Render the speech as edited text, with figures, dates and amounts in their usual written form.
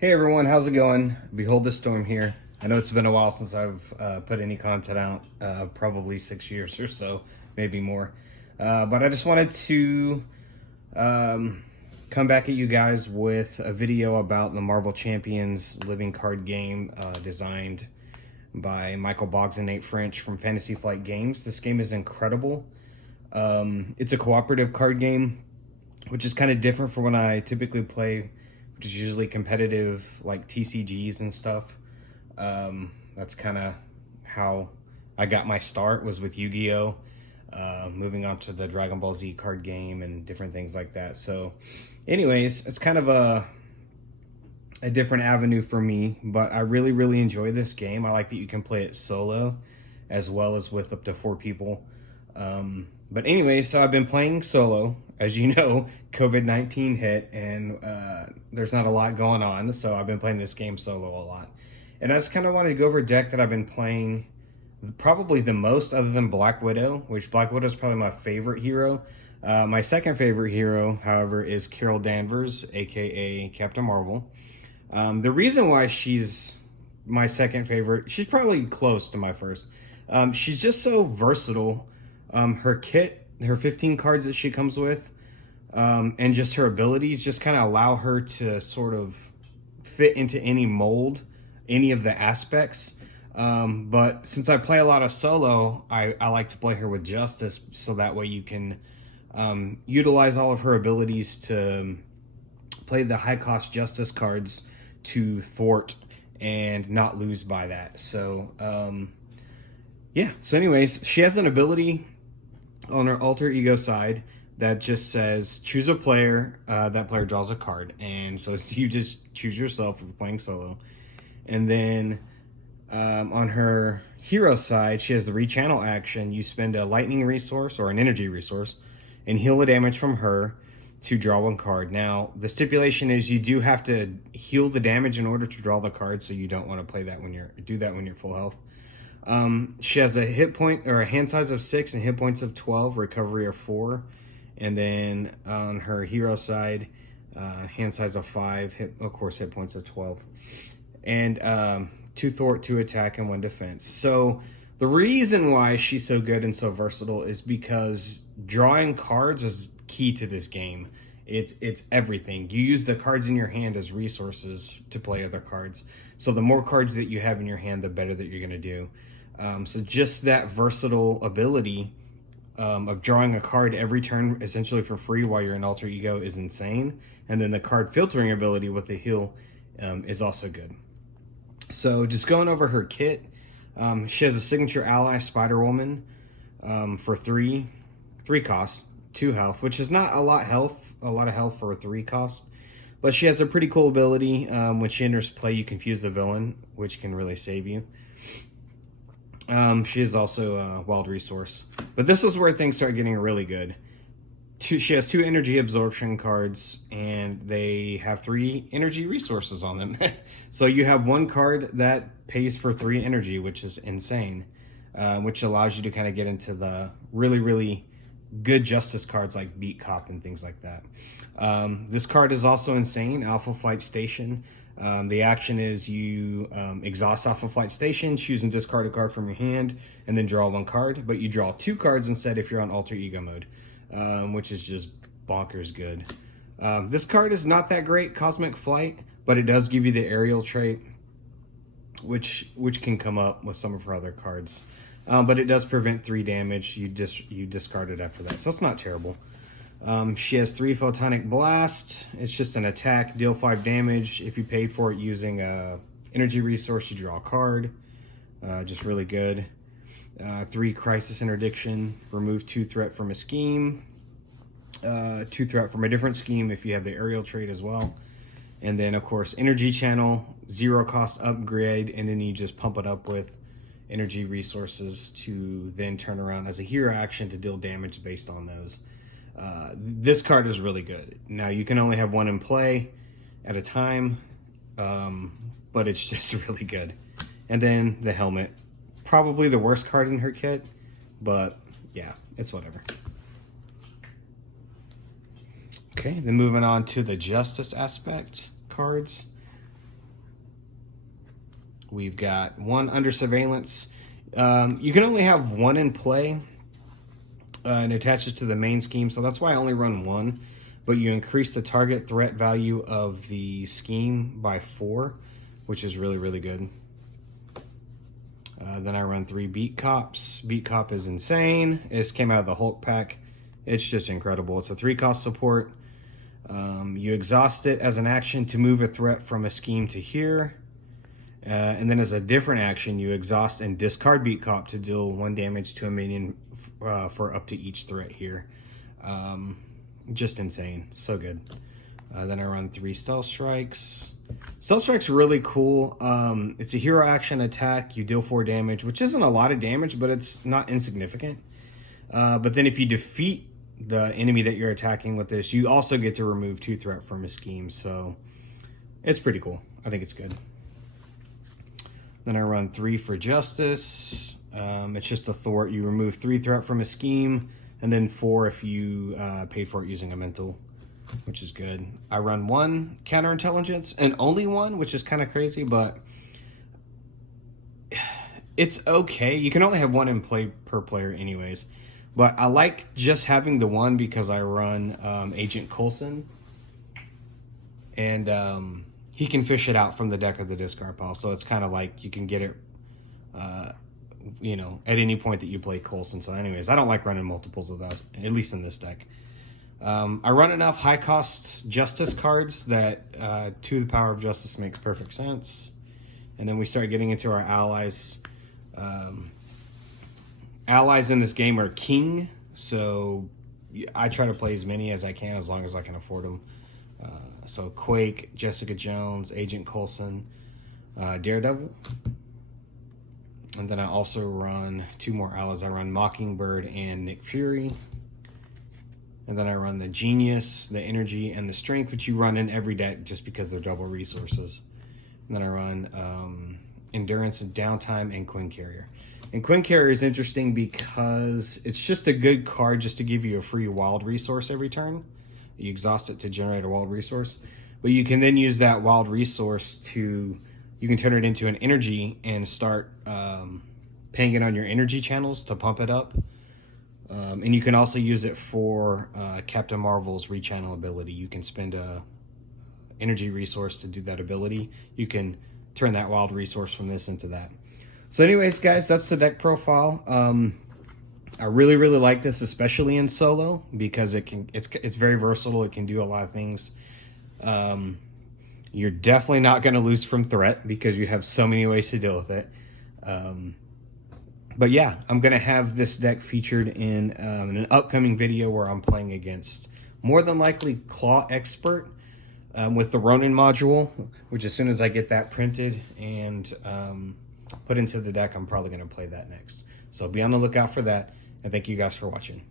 Hey everyone, how's it going? Behold the storm here. I know it's been a while since I've put any content out, probably 6 years or so, maybe more. But I just wanted to come back at you guys with a video about the Marvel Champions living card game designed by Michael Boggs and Nate French from Fantasy Flight Games. This game is incredible. It's a cooperative card game, which is kind of different from what I typically play, which is usually competitive, like TCGs and stuff. That's kind of how I got my start, was with Yu-Gi-Oh! Moving on to the Dragon Ball Z card game and different things like that. So anyways, it's kind of a different avenue for me, but I really enjoy this game. I like that you can play it solo as well as with up to 4 people. But anyway, so I've been playing solo. As you know, COVID-19 hit and there's not a lot going on, so I've been playing this game solo a lot. And I just kind of wanted to go over a deck that I've been playing probably the most, other than Black Widow, which Black Widow is probably my favorite hero. My second favorite hero, however, is Carol Danvers, aka Captain Marvel. The reason why she's my second favorite, she's probably close to my first. She's just so versatile. Her kit, her 15 cards that she comes with, and just her abilities just kind of allow her to sort of fit into any mold, any of the aspects. But since I play a lot of solo, I like to play her with Justice, so that way you can utilize all of her abilities to play the high cost Justice cards to thwart and not lose by that. So yeah, so anyways, she has an ability on her alter ego side that just says choose a player, that player draws a card, and so you just choose yourself if you're playing solo. And then on her hero side, she has the rechannel action. You spend a lightning resource or an energy resource and heal the damage from her to draw 1 card. Now the stipulation is you do have to heal the damage in order to draw the card, so you don't want to play that when you're full health. She has a hit point or a hand size of 6 and hit points of 12, recovery of 4. And then on her hero side, hand size of 5, hit points of 12. And 2 thwart, 2 attack, and 1 defense. So the reason why she's so good and so versatile is because drawing cards is key to this game. It's everything. You use the cards in your hand as resources to play other cards. So the more cards that you have in your hand, the better that you're going to do. So just that versatile ability of drawing a card every turn essentially for free while you're in alter ego is insane. And then the card filtering ability with the heal is also good. So just going over her kit, she has a signature ally, Spider Woman, for 3 cost, 2 health, which is not a lot of health for a 3 cost. But she has a pretty cool ability. When she enters play, you confuse the villain, which can really save you. She is also a wild resource. But this is where things start getting really good. She has 2 energy absorption cards, and they have 3 energy resources on them. So you have 1 card that pays for 3 energy, which is insane. Which allows you to kind of get into the really good Justice cards like Beat Cop and things like that. This card is also insane, Alpha Flight Station. The action is you exhaust Alpha Flight Station, choose and discard a card from your hand, and then draw 1 card. But you draw 2 cards instead if you're on alter ego mode, which is just bonkers good. This card is not that great, Cosmic Flight, but it does give you the aerial trait, which can come up with some of her other cards. But it does prevent 3 damage. You discard it after that, so it's not terrible. She has 3 Photonic Blast. It's just an attack, deal 5 damage. If you paid for it using a energy resource, you draw a card. Just really good. 3 Crisis Interdiction. Remove 2 threat from a scheme. 2 threat from a different scheme if you have the aerial trait as well. And then, of course, Energy Channel, 0 cost upgrade, and then you just pump it up with energy resources to then turn around as a hero action to deal damage based on those. This card is really good. Now, you can only have 1 in play at a time, but it's just really good. And then the helmet. Probably the worst card in her kit, but yeah, it's whatever. Okay, then moving on to the Justice aspect cards. We've got 1 under surveillance. You can only have 1 in play, and it attaches to the main scheme, so that's why I only run 1. But you increase the target threat value of the scheme by 4, which is really, really good. Then I run 3 Beat Cops. Beat Cop is insane. This came out of the Hulk pack. It's just incredible. It's a 3-cost support. You exhaust it as an action to move a threat from a scheme to here. And then as a different action, you exhaust and discard Beat Cop to deal 1 damage to a minion for up to each threat here. Just insane. So good. Then I run 3 Stealth Strikes. Stealth Strike's really cool. It's a hero action attack. You deal 4 damage, which isn't a lot of damage, but it's not insignificant. But then if you defeat the enemy that you're attacking with this, you also get to remove 2 threat from a scheme. So it's pretty cool. I think it's good. Then I run 3 for Justice. It's just a thwart. You remove 3 threat from a scheme, and then 4 if you pay for it using a mental, which is good. I run 1 counterintelligence, and only 1, which is kind of crazy, but it's okay. You can only have 1 in play per player anyways. But I like just having the 1 because I run Agent Coulson, and he can fish it out from the deck of the discard pile. So it's kind of like you can get it, you know, at any point that you play Coulson. So anyways, I don't like running multiples of that, at least in this deck. I run enough high-cost Justice cards that 2 to the power of Justice makes perfect sense. And then we start getting into our allies. Allies in this game are king, so I try to play as many as I can as long as I can afford them. So Quake, Jessica Jones, Agent Coulson, Daredevil. And then I also run 2 more allies. I run Mockingbird and Nick Fury. And then I run the Genius, the Energy, and the Strength, which you run in every deck just because they're double resources. And then I run Endurance and Downtime and Quinn Carrier. And Quinn Carrier is interesting because it's just a good card just to give you a free wild resource every turn. You exhaust it to generate a wild resource. But you can then use that wild resource to, you can turn it into an energy and start paying it on your energy channels to pump it up. And you can also use it for Captain Marvel's rechannel ability. You can spend a energy resource to do that ability. You can turn that wild resource from this into that. So anyways, guys, that's the deck profile. I really, really like this, especially in solo, because it's very versatile. It can do a lot of things. You're definitely not going to lose from threat because you have so many ways to deal with it. But yeah, I'm going to have this deck featured in an upcoming video where I'm playing against, more than likely, Claw Expert with the Ronin module, which as soon as I get that printed and put into the deck, I'm probably going to play that next. So be on the lookout for that, and thank you guys for watching.